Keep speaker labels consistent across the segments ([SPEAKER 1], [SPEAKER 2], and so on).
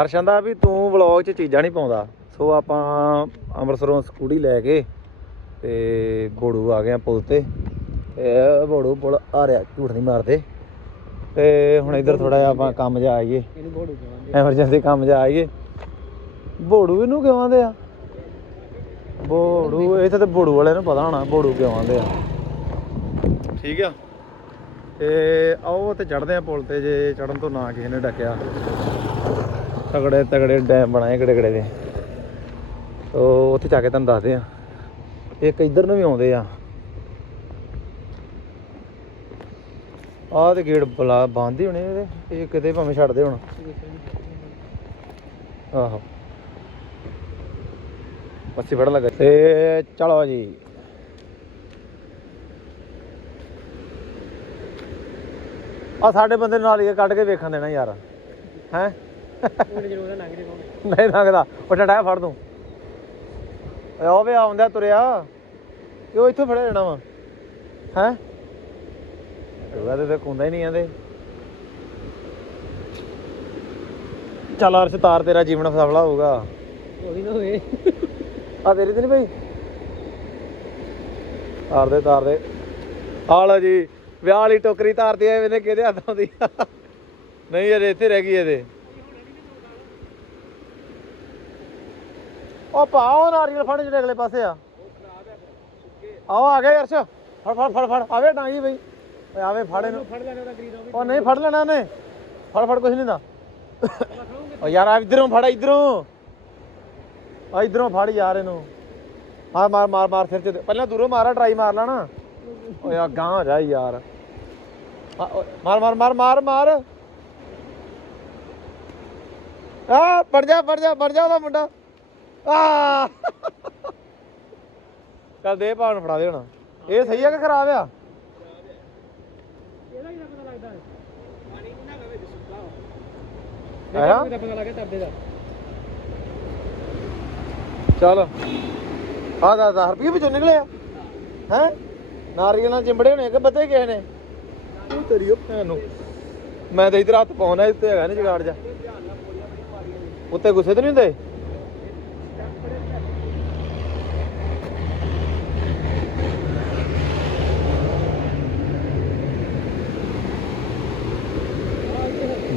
[SPEAKER 1] ਅਰਸ਼ਨ ਦਾ ਵੀ ਤੂੰ ਵਲੌਗ 'ਚ ਚੀਜ਼ਾਂ ਨਹੀਂ ਪਾਉਂਦਾ। ਸੋ ਆਪਾਂ ਅੰਮ੍ਰਿਤਸਰੋਂ ਸਕੂਟੀ ਲੈ ਕੇ ਤੇ ਬੋੜੂ ਆ ਗਏ ਆ ਪੁਲ ਤੇ। ਤੇ ਇਹ ਬੋੜੂ ਪੁਲ ਆ ਰਿਹਾ ਝੂਠ ਨਹੀਂ ਮਾਰਦੇ। ਤੇ ਹੁਣ ਇੱਧਰ ਥੋੜਾ ਜਿਹਾ ਆਪਾਂ ਕੰਮ ਜਾ ਆਈਏ। ਐਮਰਜੈਂਸੀ ਕੰਮ ਜਾ ਆਈਏ। ਬੋੜੂ ਇਹਨੂੰ ਕਿਉਂ ਆਂਦੇ ਆ? ਬੋੜੂ ਇੱਥੇ ਤੇ ਬੋੜੂ ਵਾਲਿਆਂ ਨੂੰ ਪਤਾ ਹੋਣਾ, ਬੋੜੂ ਕਿਉਂ ਆਂਦੇ ਆ। ਠੀਕ ਆ। ਤੇ ਆਓ ਤੇ ਚੜਦੇ ਆ ਪੁਲ ਤੇ, ਜੇ ਚੜਨ ਤੋਂ ਨਾ ਕਿਸੇ ਨੇ ਡੱਕਿਆ। ਤਗੜੇ ਤਗੜੇ ਡੈਮ ਬਣਾਏ ਕਿਹੜੇ ਕਿਹੜੇ ਦੇ। ਉਹ ਉੱਥੇ ਜਾ ਕੇ ਤੁਹਾਨੂੰ ਦੱਸਦੇ ਆ। ਇੱਕ ਇੱਧਰ ਨੂੰ ਵੀ ਆਉਂਦੇ ਆ। ਆਹ ਤੇ ਗੇਟ ਬਲਾ ਬੰਦ ਹੀ ਹੋਣੇ ਇਹਦੇ। ਇਹ ਕਿਤੇ ਭਾਵੇਂ ਛੱਡਦੇ ਹੁਣ। ਆਹੋ। ਬੱਸੀ ਫੜਨ ਲੱਗਾ। ਤੇ ਚਲੋ ਜੀ। ਆ ਸਾਡੇ ਬੰਦੇ ਨੂੰ ਨਾਲ ਹੀ ਕੱਢ ਕੇ ਵੇਖਣ ਦੇਣਾ ਯਾਰ। ਹੈ? ਨਹੀਂ ਲੱਗਦਾ ਉਹ ਡੰਡਾ ਫੜ ਦੂੰ ਓਏ ਉਹ ਵੀ ਆਉਂਦਾ ਤੁਰਿਆ। ਕਿਉਂ ਇੱਥੋਂ ਫੜਿਆ ਜਾਣਾ ਵਾ। ਹੈ? ਉਹਦਾ ਤੇ ਕੁੰਦਾ ਹੀ ਨਹੀਂ ਆਂਦੇ। ਚੱਲ ਅਰਸ਼ ਤਾਰ ਤੇਰਾ ਜੀਵਨ ਸਫਲਾ ਹੋਊਗਾ।
[SPEAKER 2] ਉਹੀ ਨਾ ਹੋਏ
[SPEAKER 1] ਆ ਤੇਰੀ ਤੇ ਨਹੀਂ ਭਾਈ ਤਾਰ ਦੇ ਤਾਰ ਦੇ। ਆ ਲਓ ਜੀ ਵਿਆਹ ਵਾਲੀ ਟੋਕਰੀ ਤਾਰਦੀ ਐ ਇਹਨੇ ਕਿਹਦੇ ਹੱਥ ਆਉਂਦੀ ਆ? ਨਹੀਂ ਯਾਰ ਇੱਥੇ ਰਹਿ ਗਈ ਇਹਦੇ। ਉਹ ਪਾਓ ਨਾਰੀਅਲ ਫੜ ਜਿਹੜੇ ਅਗਲੇ ਪਾਸੇ ਆ। ਆਓ, ਆ ਗਏ ਅਰਸ਼। ਫੜ ਫੜ ਫੜ ਫੜ। ਆਵੇ ਡਾਂਗੀ ਬਈ। ਓਏ, ਆਵੇ ਫੜ ਇਹਨੂੰ।
[SPEAKER 2] ਫੜ ਲੈਣਾ ਉਹਦਾ ਗਰੀਦਾ
[SPEAKER 1] ਉਹ ਨਹੀਂ, ਫੜ ਲੈਣਾ ਉਹਨੇ। ਫੜ ਫੜ, ਕੁਛ ਨਹੀਂ ਦਾ ਓ ਯਾਰ, ਆ ਇਧਰੋਂ ਫੜ, ਇਧਰੋਂ। ਆ ਇਧਰੋਂ ਫੜ ਯਾਰ ਇਹਨੂੰ। ਮਾਰ ਮਾਰ ਮਾਰ ਮਾਰ ਸਿਰ ਤੇ। ਪਹਿਲਾਂ ਦੂਰੋਂ ਮਾਰਾ ਟਰਾਈ ਮਾਰ ਲੈਣਾ। ਓਏ, ਆ ਗਾਂ ਹੋ ਜਾ ਯਾਰ। ਮਾਰ ਮਾਰ ਮਾਰ ਮਾਰ ਮਾਰ। ਆ ਪੜ ਜਾ ਪੜ ਜਾ ਪੜ ਜਾ ਉਹਦਾ ਮੁੰਡਾ। ਆ। ਚੱਲ ਦੇ ਭਾਣ ਫੜਾ ਦੇ ਹੁਣ। ਇਹ ਸਹੀ ਆ ਕਿ ਖਰਾਬ ਆ?
[SPEAKER 2] ਇਹਦਾ ਹੀ ਤਾਂ ਪਤਾ ਲੱਗਦਾ ਹੈ? ਪਾਣੀ ਨਹੀਂ ਨਾ ਕਵੇ ਸੁੱਕਾ
[SPEAKER 1] ਆਇਆ?
[SPEAKER 2] ਦੇਖੋ ਪਤਾ ਲੱਗਾ ਟੱਬੇ ਦਾ।
[SPEAKER 1] ਚੱਲ। ਆ ਦਾ 10 ਰੁਪਏ ਵਿੱਚੋਂ ਨਿਕਲੇ ਆ। ਹੈ? ਨਾਰੀਅਲ ਨਾਲ ਚਿੰਬੜੇ ਹੋਣੇ ਕਿ ਬੱਤੇ ਕਿਸੇ ਨੇ? ਤੂੰ ਤੇਰੀ ਉਹ ਭੈਣ ਨੂੰ ਮੈਂ ਤਾਂ ਇਧਰ ਹੱਥ ਪਾਉਣਾ ਇੱਥੇ ਹੈਗਾ ਨਹੀਂ ਜਗਾੜ ਜਾ ਉੱਤੇ ਗੁੱਸੇ ਤੇ ਨਹੀਂ ਹੁੰਦੇ?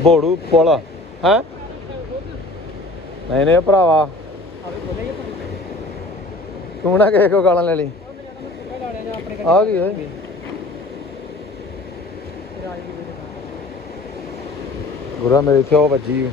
[SPEAKER 1] ਬੋੜੂ, ਪੁਲ। ਹੈ? ਨਹੀਂ ਨਹੀਂ, ਭਰਾਵਾ। ਤੂੰ ਨਾ ਕਿਸੇ ਕੋ ਗਾਲਾਂ ਲੈ ਲਈ। ਆ ਗਈ ਓਏ। ਗੁਰਾ ਮੇਰੇ ਇੱਥੇ ਉਹ ਵੱਜੀ।